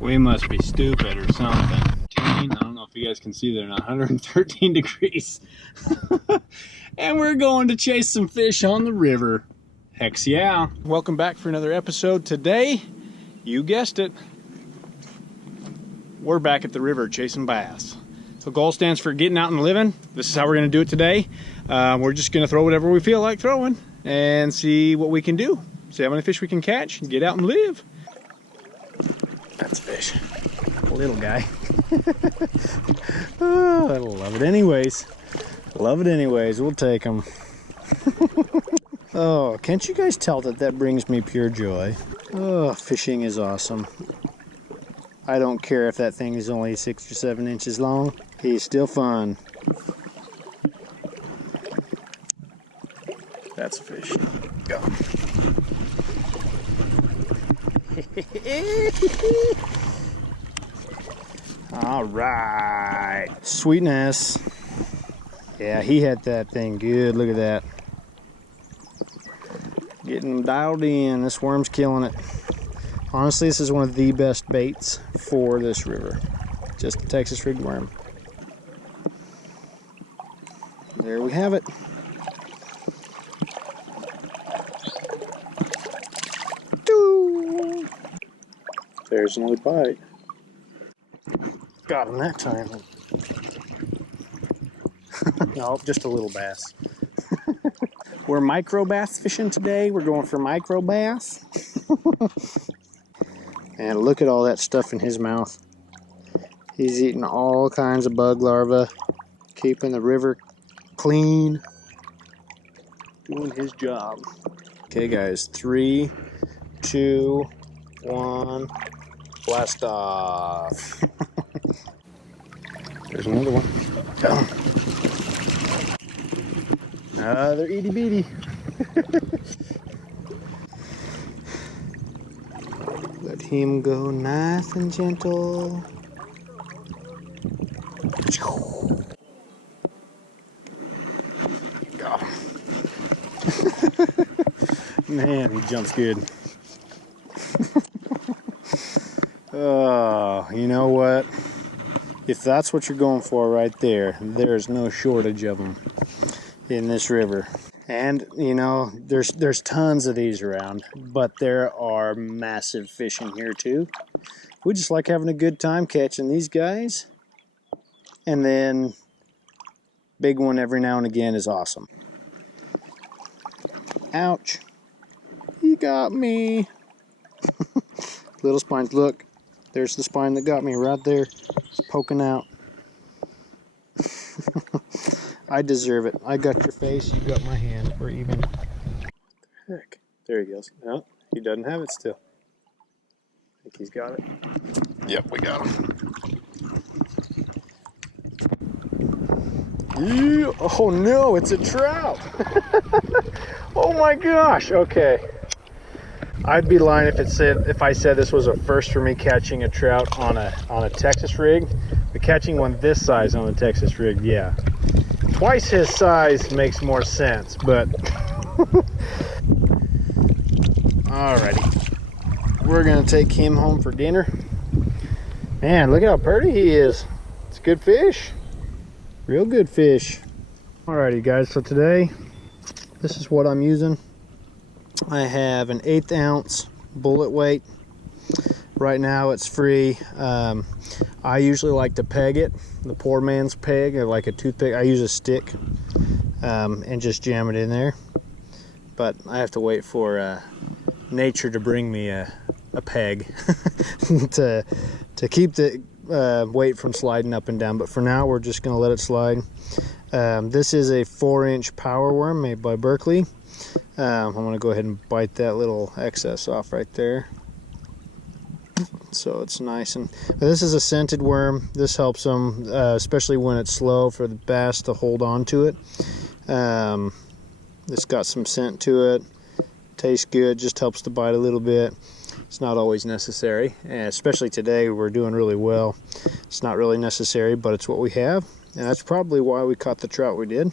We must be stupid or something. I don't know if you guys can see there, 113 degrees. And we're going to chase some fish on the river. Heck yeah. Welcome back for another episode. Today, you guessed it, we're back at the river chasing bass. So goal stands for getting out and living. This is how we're going to do it today. We're just going to throw whatever we feel like throwing and see what we can do. See how many fish we can catch and get out and live. That's a fish. A little guy. Oh, I love it anyways. Love it anyways. We'll take them. Oh, can't you guys tell that brings me pure joy? Oh, fishing is awesome. I don't care if that thing is only 6 or 7 inches long. He's still fun. That's a fish. Go. All right. Sweetness. Yeah, he had that thing good. Look at that. Getting him dialed in. This worm's killing it. Honestly, this is one of the best baits for this river. Just a Texas rig worm. There we have it. Doo! There's another bite. Got him that time. Nope, just a little bass. We're micro bass fishing today. We're going for micro bass. And look at all that stuff in his mouth. He's eating all kinds of bug larvae, keeping the river clean, doing his job. Okay guys, 3, 2, 1, blast off. There's another one. Another itty bitty. Let him go nice and gentle. Got him. Man, he jumps good. Oh, you know what? If that's what you're going for right there, there's no shortage of them in this river. And you know, there's tons of these around, but there are massive fish in here too. We just like having a good time catching these guys, and then big one every now and again is awesome. Ouch, he got me. Little spines, look, there's the spine that got me right there. It's poking out. I deserve it. I got your face, you got my hand. We're even. Heck. There he goes. No, he doesn't have it still. I think he's got it. Yep, we got him. Yeah. Oh no, it's a trout. Oh my gosh. Okay. I'd be lying if I said this was a first for me catching a trout on a Texas rig. But catching one this size on a Texas rig, yeah. Twice his size makes more sense, but alrighty. We're gonna take him home for dinner. Man, look how pretty he is. It's a good fish. Real good fish. Alrighty guys, so today, this is what I'm using. I have an 1/8 ounce bullet weight. Right now it's free. I usually like to peg it, the poor man's peg, or like a toothpick. I use a stick and just jam it in there. But I have to wait for nature to bring me a peg to keep the weight from sliding up and down. But for now, we're just going to let it slide. This is a 4-inch power worm made by Berkley. I'm going to go ahead and bite that little excess off right there. So it's nice. And this is a scented worm. This helps them, especially when it's slow, for the bass to hold on to it. It's got some scent to it. Tastes good, just helps to bite a little bit. It's not always necessary, and especially today we're doing really well. It's not really necessary, but it's what we have, and that's probably why we caught the trout we did.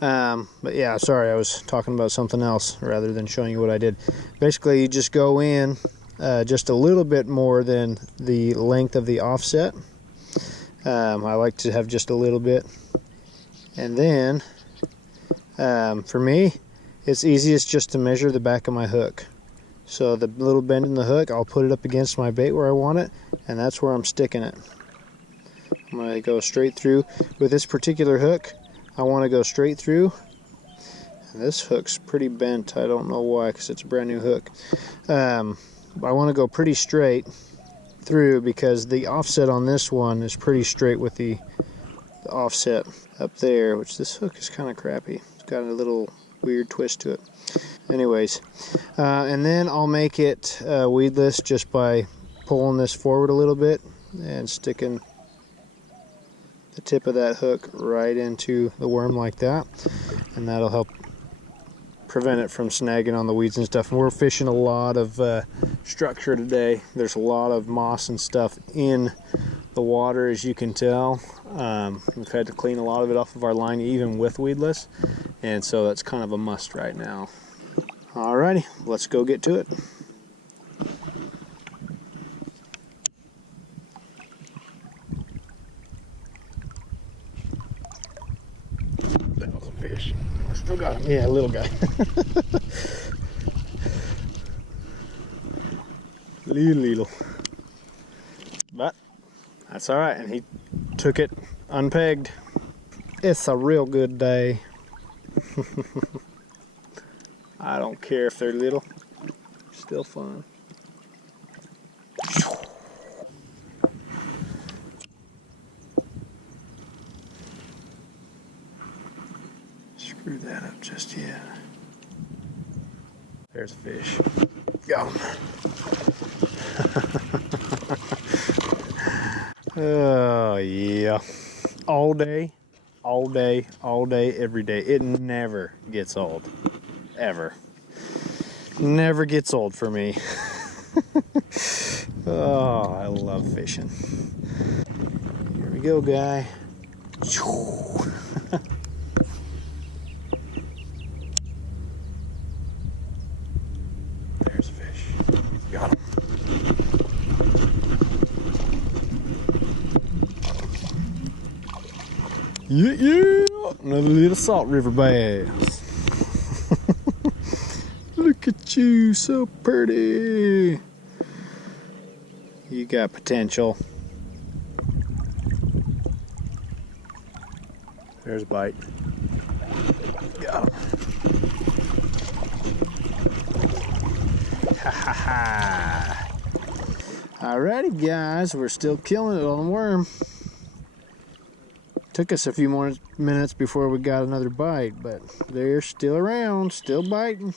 But yeah, sorry, I was talking about something else rather than showing you what I did. Basically, you just go in, just a little bit more than the length of the offset. I like to have just a little bit. And then for me, it's easiest just to measure the back of my hook. So the little bend in the hook, I'll put it up against my bait where I want it, and that's where I'm sticking it. I'm going to go straight through. With this particular hook, I want to go straight through. And this hook's pretty bent. I don't know why, because it's a brand new hook. I want to go pretty straight through because the offset on this one is pretty straight with the offset up there, which this hook is kind of crappy. It's got a little weird twist to it. Anyways, and then I'll make it weedless just by pulling this forward a little bit and sticking the tip of that hook right into the worm like that, and that'll help prevent it from snagging on the weeds and stuff. And we're fishing a lot of structure today. There's a lot of moss and stuff in the water, as you can tell. We've had to clean a lot of it off of our line even with weedless, and so that's kind of a must right now. Alrighty, let's go get to it. That was a fish. I still got him. Yeah, little guy. little. But that's alright, and he took it unpegged. It's a real good day. I don't care if they're little, still fun. Screw that up just yet. There's a fish. Got him. Oh yeah. All day, all day, all day, every day. It never gets old. Ever. Never gets old for me. Oh, I love fishing. Here we go, guy. There's a fish. Got him. Yeah, another little Salt River bass. Look at you, so pretty. You got potential. There's a bite. Got him. Ha ha ha. Alrighty, guys, we're still killing it on the worm. Took us a few more minutes before we got another bite, but they're still around, still biting.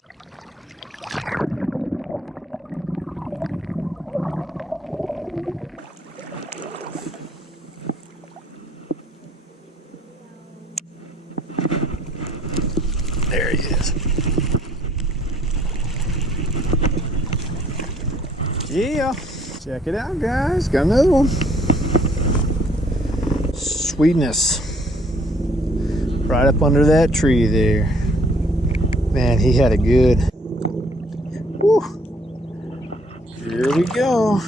There he is. Yeah, check it out, guys. Got another one. Sweetness. Right up under that tree there. Man, he had a good. Woo. Here we go.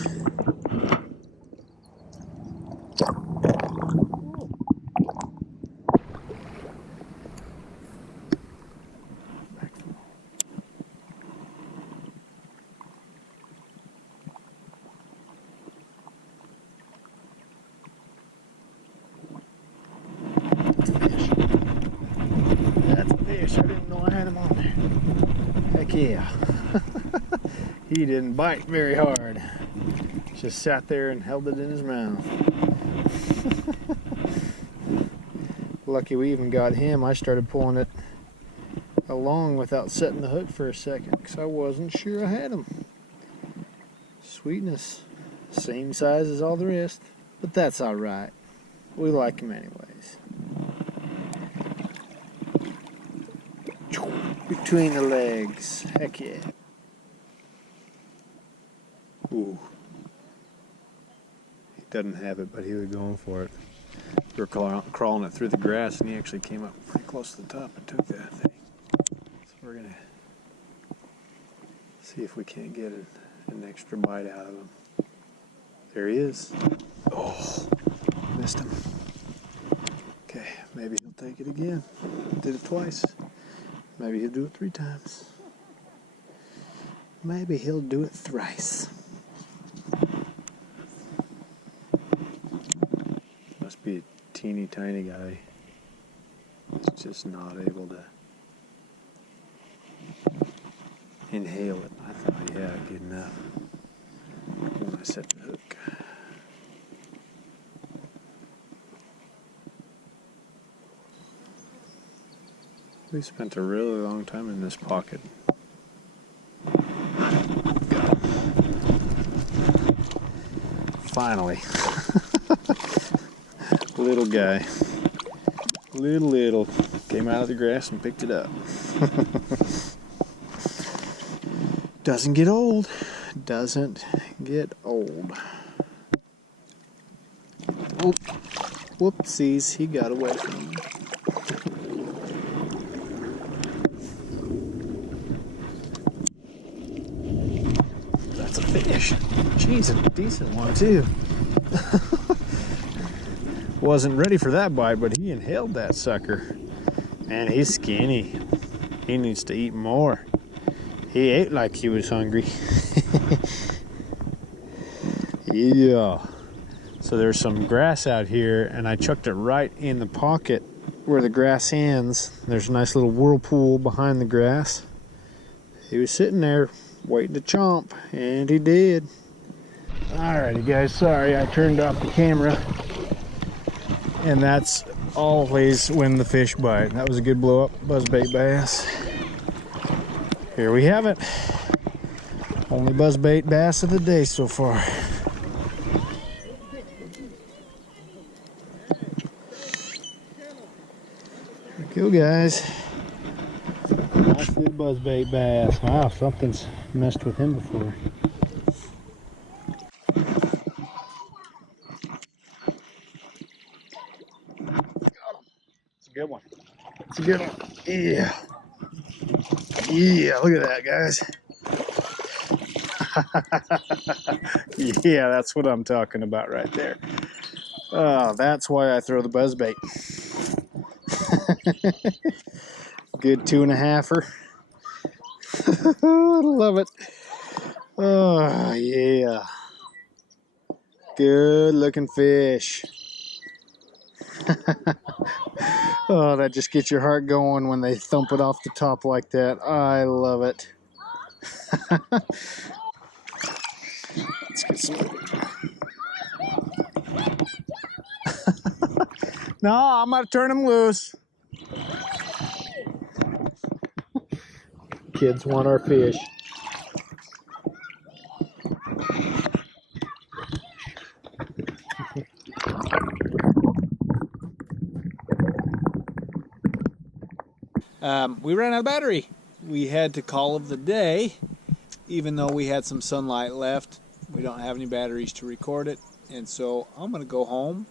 That's a fish. I didn't know I had him on there. Heck yeah. He didn't bite very hard. Just sat there and held it in his mouth. Lucky we even got him. I started pulling it along without setting the hook for a second because I wasn't sure I had him. Sweetness. Same size as all the rest, but that's alright. We like him anyways. Between the legs. Heck yeah. Ooh. He doesn't have it, but he was going for it. We were crawling it through the grass, and he actually came up pretty close to the top and took that thing. So we're going to see if we can't get an extra bite out of him. There he is. Oh, missed him. Okay, maybe he'll take it again. Did it twice. Maybe he'll do it 3 times. Maybe he'll do it thrice. Must be a teeny tiny guy. He's just not able to inhale it. I thought he had it good enough when I set the hook. We spent a really long time in this pocket. Got him. Finally. Little guy. Little. Came out of the grass and picked it up. Doesn't get old. Doesn't get old. Oh, whoopsies. He got away from me. That's a fish. Jeez, a decent one too. Wasn't ready for that bite, but he inhaled that sucker. Man, he's skinny. He needs to eat more. He ate like he was hungry. Yeah. So there's some grass out here, and I chucked it right in the pocket where the grass ends. There's a nice little whirlpool behind the grass. He was sitting there waiting to chomp, and he did. Alrighty guys, sorry I turned off the camera. And that's always when the fish bite. That was a good blow up buzzbait bass. Here we have it. Only buzzbait bass of the day so far. There we go, guys. Nice good buzzbait bass. Wow, something's messed with him before. Good one. It's a good one. Yeah. Yeah, look at that, guys. Yeah, that's what I'm talking about right there. Oh, that's why I throw the buzzbait. Good 2.5-er. I love it. Oh, yeah. Good looking fish. Oh, that just gets your heart going when they thump it off the top like that. I love it. Let's get some. No, I'm gonna turn him loose. Kids want our fish. We ran out of battery. We had to call it the day, even though we had some sunlight left. We don't have any batteries to record it, and so I'm gonna go home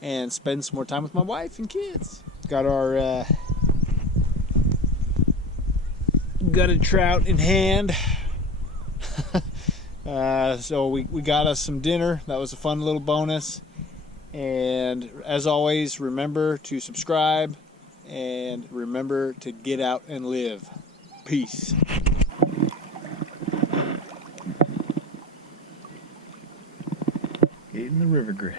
and spend some more time with my wife and kids. Got our gutted trout in hand. So we got us some dinner. That was a fun little bonus. And as always, remember to subscribe and remember to get out and live. Peace. Eating the river grass.